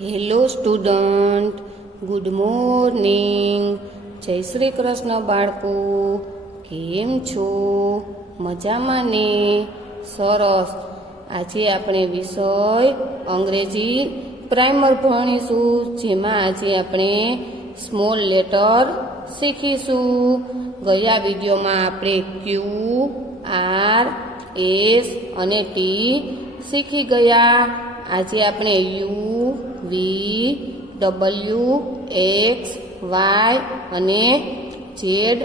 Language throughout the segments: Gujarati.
Hello student, good morning. જય શ્રી કૃષ્ણ બાળકો. કેમ છો? મજામાં ને? સરસ. આજે આપણે વિષય અંગ્રેજી પ્રાઇમર ભણીશું, જેમાં આજે આપણે સ્મોલ લેટર શીખીશું. ગયા વિડીયોમાં આપણે ક્યુ, આર, એસ અને ટી શીખી ગયા. આજે આપણે U, V, W, X, Y અને ઝેડ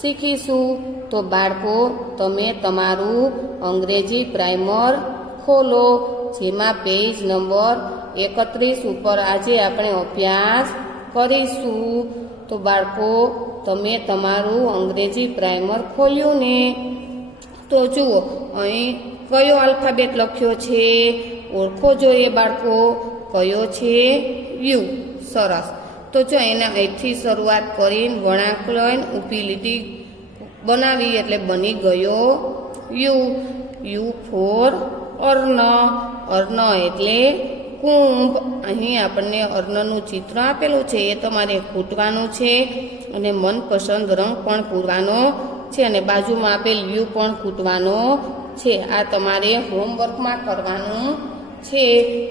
શીખીશું. તો બાળકો, તમે તમારું અંગ્રેજી પ્રાઇમર ખોલો, જેમાં પેજ નંબર 31 ઉપર આજે આપણે અભ્યાસ કરીશું. તો બાળકો, તમે તમારું અંગ્રેજી પ્રાઇમર ખોલ્યું ને? તો જુઓ, અહીં કયો આલ્ફાબેટ લખ્યો છે? ઓળખો જોઈએ બાળકો, કયો છે? યુ. સરસ. તો જો એના અહીંથી શરૂઆત કરીને વળાંક લઈને ઊભી લીટી બનાવી એટલે બની ગયો યુ. યુ ફોર અર્ણ. અર્ણ એટલે કુંભ. અહીં આપણને અર્ણનું ચિત્ર આપેલું છે, એ તમારે ખૂટવાનું છે અને મનપસંદ રંગ પણ પૂરવાનો છે અને બાજુમાં આપેલ યુ પણ ખૂટવાનો છે. આ તમારે હોમવર્કમાં કરવાનું છે.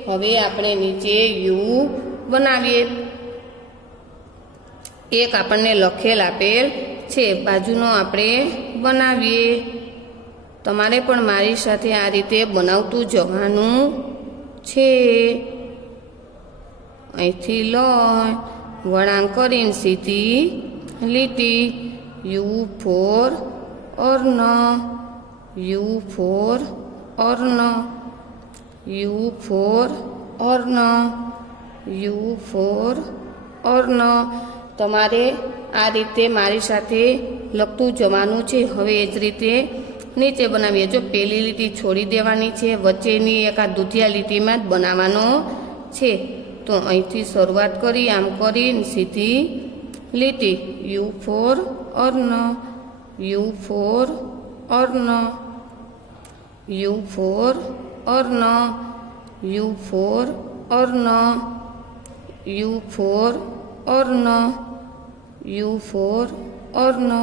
હવે આપણે નીચે યુ બનાવીએ. એક આપણને લખેલ આપેલ છે, બાજુનો આપણે બનાવીએ. તમારે પણ મારી સાથે આ રીતે બનાવતું જવાનું છે. અહીંથી લઈ વળાંક કરીને સીધી લીટી. યુ ફોર અર્ણ. યુ ફોર અર્ણ. યુ ફોર અર્ણ. યુ ફોર અર્ણ. તમારે આ રીતે મારી સાથે લખતું જવાનું છે. હવે એ જ રીતે નીચે બનાવીએ. જો પહેલી લીટી છોડી દેવાની છે, વચ્ચેની એક આ દૂધિયા લીટીમાં જ બનાવવાનો છે. તો અહીંથી શરૂઆત કરી આમ કરીને સીધી લીટી. યુ ફોર અર્ણ. યુ ફોર અર્ણ. યુ ફોર અર્ણ. યુ ફોર અર્ણ. યુ ફોર અર્ણ. યુ ફોર અર્ણ.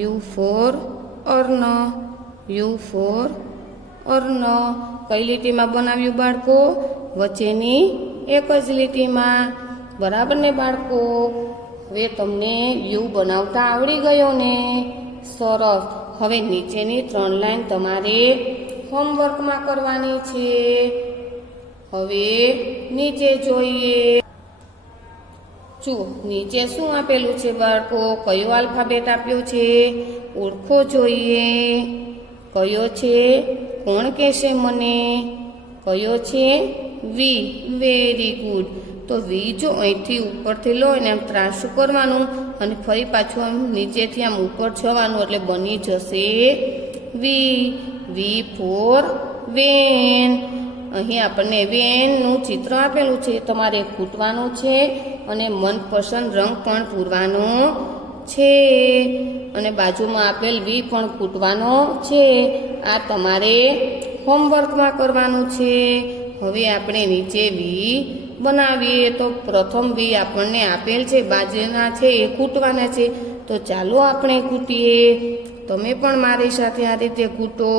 યુ ફોર અર્ણ. યુ ફોર અર્ણ. કઈ લીટીમાં બનાવ્યું બાળકો? વચ્ચેની એક જ લીટીમાં. બરાબર ને બાળકો? હવે તમને યુ બનાવતા આવડી ગયો ને? સરસ. હવે નીચેની 3 લાઈન તમારે હોમવર્કમાં કરવાની છે. હવે નીચે જોઈએ. જુઓ, નીચે શું આપેલું છે બાળકો? કયો આલ્ફાબેટ આપ્યો છે? ઓળખો જોઈએ. કયો છે? કોણ કહેશે મને? કયો છે? વી. Very good. તો વી જો અહીંથી ઉપરથી લો ને આમ ત્રાસું કરવાનું અને ફરી પાછું આમ નીચેથી આમ ઉપર જવાનું એટલે બની જશે વી. વી ફોર વેન. અહીં આપણને વેનનું ચિત્ર આપેલું છે, તમારે ખૂટવાનું છે અને મનપસંદ રંગ પણ પૂરવાનો છે અને બાજુમાં આપેલ વી પણ ખૂટવાનો છે. આ તમારે હોમવર્કમાં કરવાનું છે. હવે આપણે નીચે વી બનાવીએ. તો પ્રથમ વી આપણને આપેલ છે, બાજુના છે એ ખૂટવાના છે. તો ચાલો આપણે ખૂટીએ. તમે પણ મારી સાથે આ રીતે ખૂટો.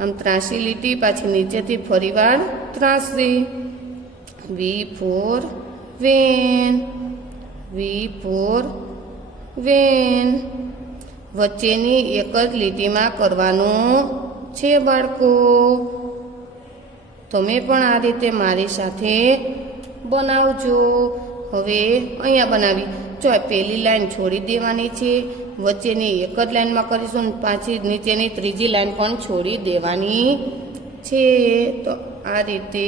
આમ ત્રાસી લીટી, પાછી નીચેથી ફરીવાર ત્રાસી. વી ફોર વેન. વી ફોર વેન. વચ્ચેની એક જ લીટીમાં કરવાનું છે બાળકો. તમે પણ આ રીતે મારી સાથે બનાવજો. હવે અહીંયા બનાવી. જો પહેલી લાઈન છોડી દેવાની છે, વચ્ચેની એક જ લાઈનમાં કરીશું, પાછી નીચેની ત્રીજી લાઈન પણ છોડી દેવાની છે. તો આ રીતે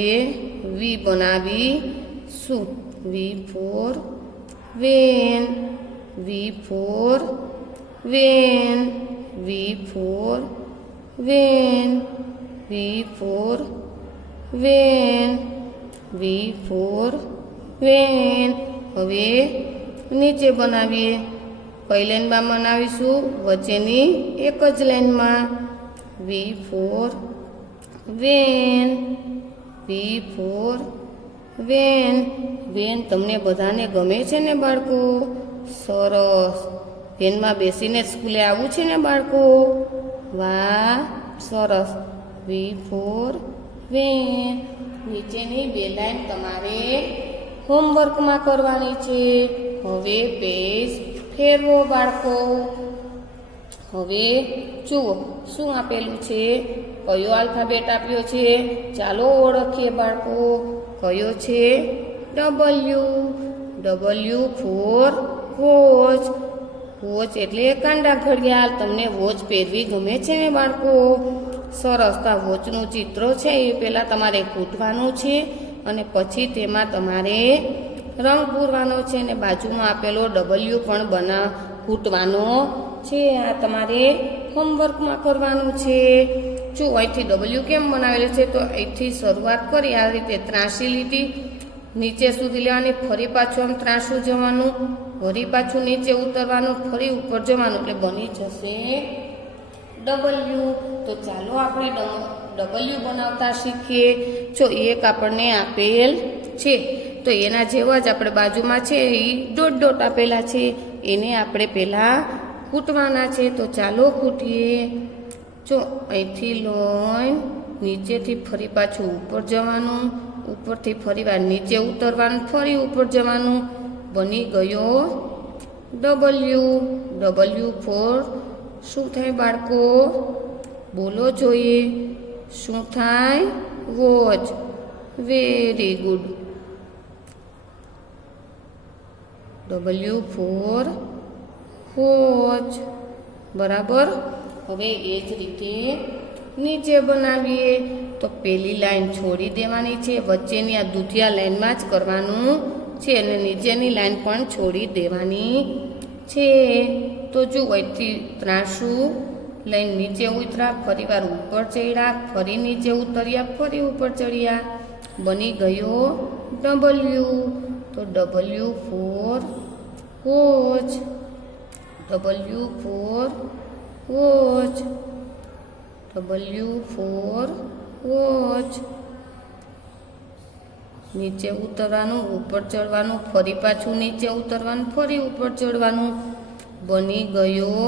વી બનાવીશું. વી ફોર વેન. વી ફોર વેન. વી ફોર વેન. વી ફોર વેન. વી ફોર વેન. હવે નીચે બનાવીએ. કઈ લાઈનમાં બનાવીશું? વચ્ચેની એક જ લાઈનમાં. વી ફોર વેન. વી ફોર વેન. વેન તમને બધાને ગમે છે ને બાળકો? સરસ. વેનમાં બેસીને સ્કૂલે આવવું છે ને બાળકો? વાહ, સરસ. વી ફોર વેન. નીચેની બે લાઈન તમારે હોમવર્કમાં કરવાની છે. હવે પેજ ફેરવો બાળકો. હવે જુઓ શું આપેલું છે, કયો આલ્ફાબેટ આપ્યો છે, ચાલો ઓળખીએ બાળકો. કયો છે? W. W for watch. Watch એટલે કાંડા ઘડિયાળ. તમને વોચ પહેરવી ગમે છે ને બાળકો? સરસ. આ વોચનું ચિત્ર છે એ પહેલાં તમારે કૂટવાનું છે અને પછી તેમાં તમારે રંગ પૂરવાનો છે અને બાજુમાં આપેલો ડબલ્યુ પણ કૂટવાનો છે. આ તમારે હોમવર્કમાં કરવાનું છે. જો અહીંથી ડબલ્યુ કેમ બનાવેલું છે, તો અહીંથી શરૂઆત કરી આ રીતે ત્રાસી લીટી નીચે સુધી લેવાની, ફરી પાછું આમ ત્રાસું જવાનું, ફરી પાછું નીચે ઉતરવાનું, ફરી ઉપર જવાનું, એટલે બની જશે ડબલ્યુ. તો ચાલો આપણે ડબલ્યુ બનાવતા શીખીએ. જો એક આપણને આપેલ છે તો એના જેવા જ આપણે બાજુમાં છે એ ડોટ ડોટ આપેલા છે, એને આપણે પહેલાં કૂટવાના છે. તો ચાલો કૂટીએ. જો અહીંથી લોઈન નીચેથી ફરી પાછું ઉપર જવાનું, ઉપરથી ફરી વાર નીચે ઉતરવાનું, ફરી ઉપર જવાનું, બની ગયો ડબલ્યુ. ડબલ્યુ ફોર શું થાય બાળકો? બોલો જોઈએ. શું થાય? Watch. Very good. W for watch. બરાબર. હવે એ જ રીતે નીચે બનાવીએ. તો પહેલી લાઈન છોડી દેવાની છે, વચ્ચેની આ દૂધિયા લાઈનમાં જ કરવાનું છે અને નીચેની લાઈન પણ છોડી દેવાની છે. તો જો અહીંથી ત્રાસું લઈને નીચે ઉતર્યા, ફરી વાર ઉપર ચડ્યા, ફરી નીચે ઉતર્યા, ફરી ઉપર ચડ્યા, બની ગયો ડબલ્યુ. તો W for watch. W for watch. W for watch. નીચે ઉતરવાનું, ઉપર ચડવાનું, ફરી પાછું નીચે ઉતરવાનું, ફરી ઉપર ચડવાનું, બની ગયો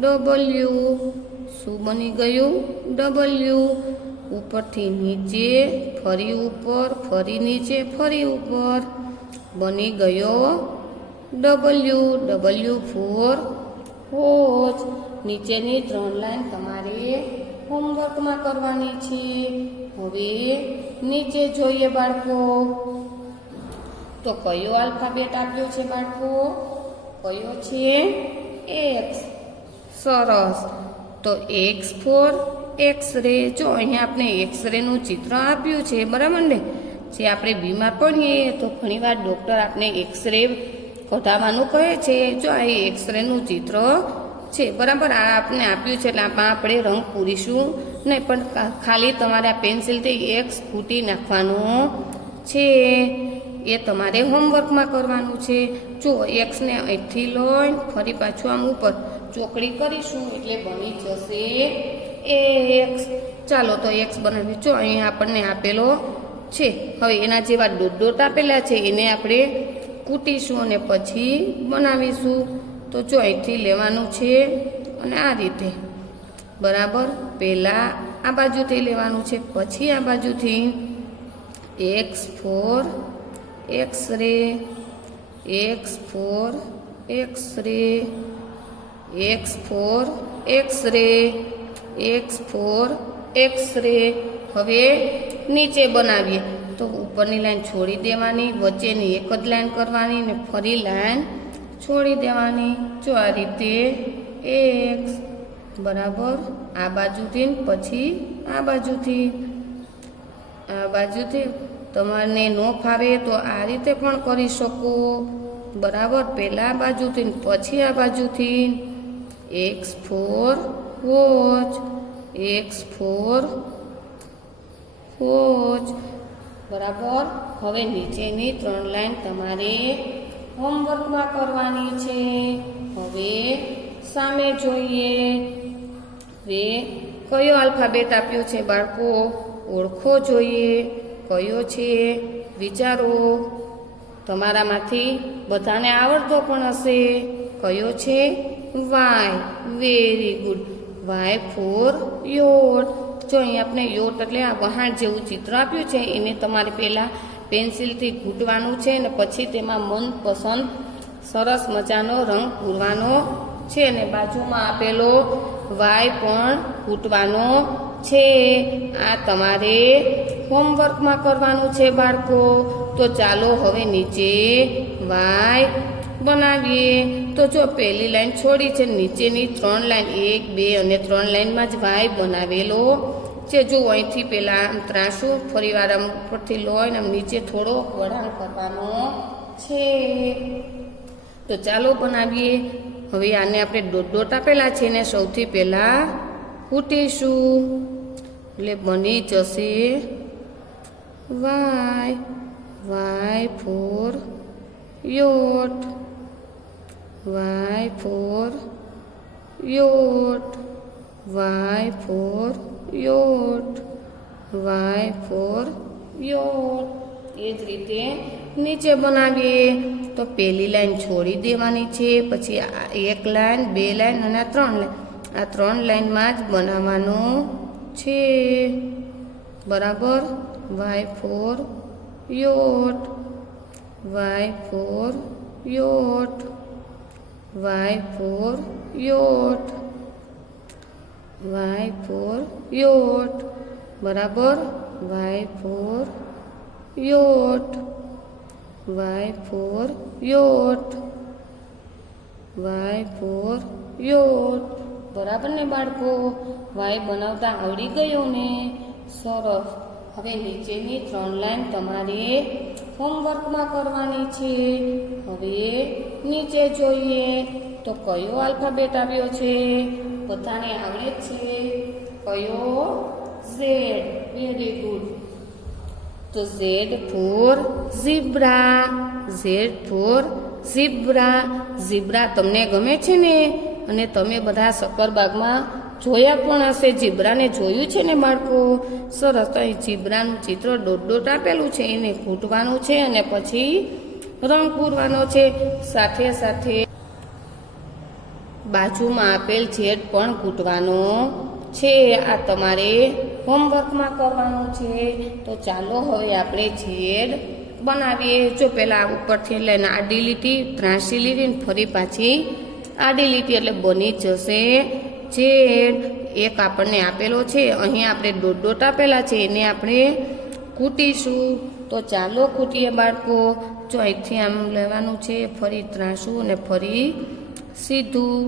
ડબલ્યુ. શું બની ગયું? ડબલ્યુ. ઉપરથી નીચે, ફરી ઉપર, ફરી નીચે, ફરી ઉપર, બની ગયો ડબલ્યુ. W for watch. નીચેની 3 લાઈન તમારે હોમવર્કમાં કરવાની છે. હવે નીચે જોઈએ બાળકો. તો કયો આલ્ફાબેટ આપ્યો છે બાળકો? કયો છે? એક્સ. સરસ. તો એક્સ ફોર એક્સરે. જો અહીંયા આપણે એક્સરેનું ચિત્ર આપ્યું છે, બરાબર ને? જે આપણે બીમાર પડીએ તો ઘણીવાર ડૉક્ટર આપણે એક્સરે કઢાવવાનું કહે છે. જો આ એક્સરેનું ચિત્ર છે, બરાબર. આ આપણે આપ્યું છે એટલે આમાં આપણે રંગ પૂરીશું નહીં, પણ ખાલી તમારે આ પેન્સિલથી એક્સ કૂટી નાખવાનું છે. એ તમારે હોમવર્કમાં કરવાનું છે. જો એક્સને અહીંથી લઈને ફરી પાછું આમ ઉપર ચોકડી કરીશું એટલે બની જશે એક્સ. ચાલો તો એક્સ બનાવીએ. જો અહીંયા આપણને આપેલો છે. હવે એના જેવા ડોટ ડોટ આપેલા છે એને આપણે કૂટીશું અને પછી બનાવીશું. તો જો અહીંથી લેવાનું છે અને આ રીતે, બરાબર. પહેલાં આ બાજુથી લેવાનું છે, પછી આ બાજુથી. X for x-ray. X for x-ray. X for x-ray. X for x-ray. હવે નીચે બનાવીએ. તો ઉપરની લાઈન છોડી દેવાની, વચ્ચેની એક જ લાઈન કરવાની ને ફરી લાઈન છોડી દેવાની. જો આ રીતે એક્સ. બરાબર. આ બાજુથી પછી આ બાજુથી. આ બાજુથી તમારે ન ફાવે તો આ રીતે પણ કરી શકો, બરાબર. પહેલાં આ બાજુથી પછી આ બાજુથી. X for watch. X for watch. બરાબર. હવે નીચેની 3 લાઈન તમારે હોમવર્કમાં કરવાની છે. હવે સામે જોઈએ. હવે કયો આલ્ફાબેટ આપ્યો છે બાળકો? ઓળખો જોઈએ. કયો છે? વિચારો. તમારામાંથી બધાને આવડતો પણ હશે. કયો છે? Y. Very good. Y for yacht. જો અહીં આપણે યોટ એટલે આ વહાણ જેવું ચિત્ર આપ્યું છે, એને તમારે પહેલાં પેન્સિલથી ઘૂંટવાનું છે અને પછી તેમાં મનપસંદ સરસ મજાનો રંગ પૂરવાનો છે અને બાજુમાં આપેલો વાય પણ ઘૂંટવાનો છે. આ તમારે હોમવર્કમાં કરવાનું છે બાળકો. તો ચાલો હવે નીચે વાય બનાવીએ. તો જો પહેલી લાઈન છોડી છે, નીચેની 3 લાઈન 1, 2 અને 3 લાઈનમાં જ વાય બનાવેલો છે. જો અહીંથી પહેલાં આમ ત્રાસું, ફરી વાર આમ ઉપરથી લોઈને આમ નીચે થોડો વળાંક કરવાનો છે. તો ચાલો બનાવીએ. હવે આને આપણે ડોટ આપેલા છે ને સૌથી પહેલાં કૂટીશું એટલે બની જશે Y. Y for yacht. Y for yacht. Y for yacht. Y for yacht. એ જ રીતે નીચે બનાવીએ. તો પહેલી લાઈન છોડી દેવાની છે, પછી 1 લાઈન, 2 લાઈન અને 3 લાઈન, આ 3 લાઈનમાં જ બનાવવાનું છે. બરાબર. Y for yacht. Y for yacht. Y for yacht. Y for yacht. બરાબર. Y for yacht. Y for yacht. Y for yacht. બરાબર ને બાળકો? વાય બનાવતા આવડી ગયું ને? સરસ. હવે નીચેની 3 લાઈન તમારે હોમવર્કમાં કરવાની છે. હવે નીચે જોઈએ તો કયો આલ્ફાબેટ આવ્યો છે? બધાને આવડે જ છે. કયો? ઝેડ. Very good. તો Z for zebra. Z for zebra. Zebra તમને ગમે છે ને? અને તમે બધા સક્કરબાગમાં જોયા પણ હશે. ઝીબ્રાને જોયું છે ને બાળકો? સરસ. તો અહીં ઝીબ્રાનું ચિત્ર ડોટ આપેલું છે, એને ઘૂંટવાનું છે અને પછી રંગ પૂરવાનો છે. સાથે સાથે બાજુમાં આપેલ ઝેડ પણ ઘૂંટવાનો છે. આ તમારે હોમવર્કમાં કરવાનું છે. તો ચાલો હવે આપણે ઝેડ બનાવીએ. જો પહેલાં ઉપરથી લઈને આડી લીટી, ત્રાસી લીટી, ફરી પાછી આડી લીટી એટલે બની જશે ઝેડ. એક આપણને આપેલો છે, અહીં આપણે ડોટ આપેલા છે, એને આપણે કૂટીશું. તો ચાલો કૂટીએ બાળકો. જો અહીંથી આમ લેવાનું છે, ફરી ત્રાસું અને ફરી સીધું.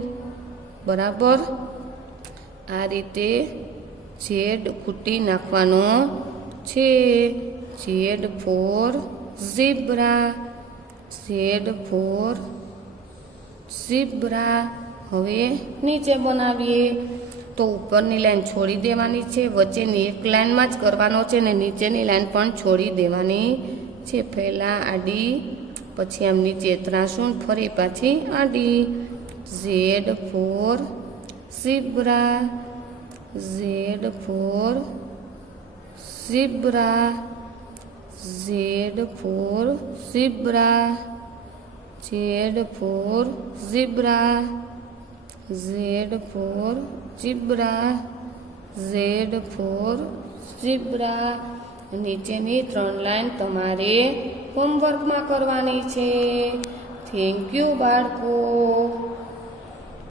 બરાબર. આ રીતે ઝેડ કૂટી નાખવાનો છે. Z for zebra. Z for zebra. હવે નીચે બનાવીએ. તો ઉપરની લાઈન છોડી દેવાની છે, વચ્ચેની 1 લાઈનમાં જ કરવાનો છે ને નીચેની લાઈન પણ છોડી દેવાની છે. પહેલાં આડી, પછી આમ નીચે ત્રાસું, ફરી પાછી આડી. Z for zebra. Z for zebra. Z for zebra. Z for zebra. Z for zebra. Z for zebra. નીચેની 3 લાઈન તમારે હોમવર્કમાં કરવાની છે. થેન્ક યુ બાળકો.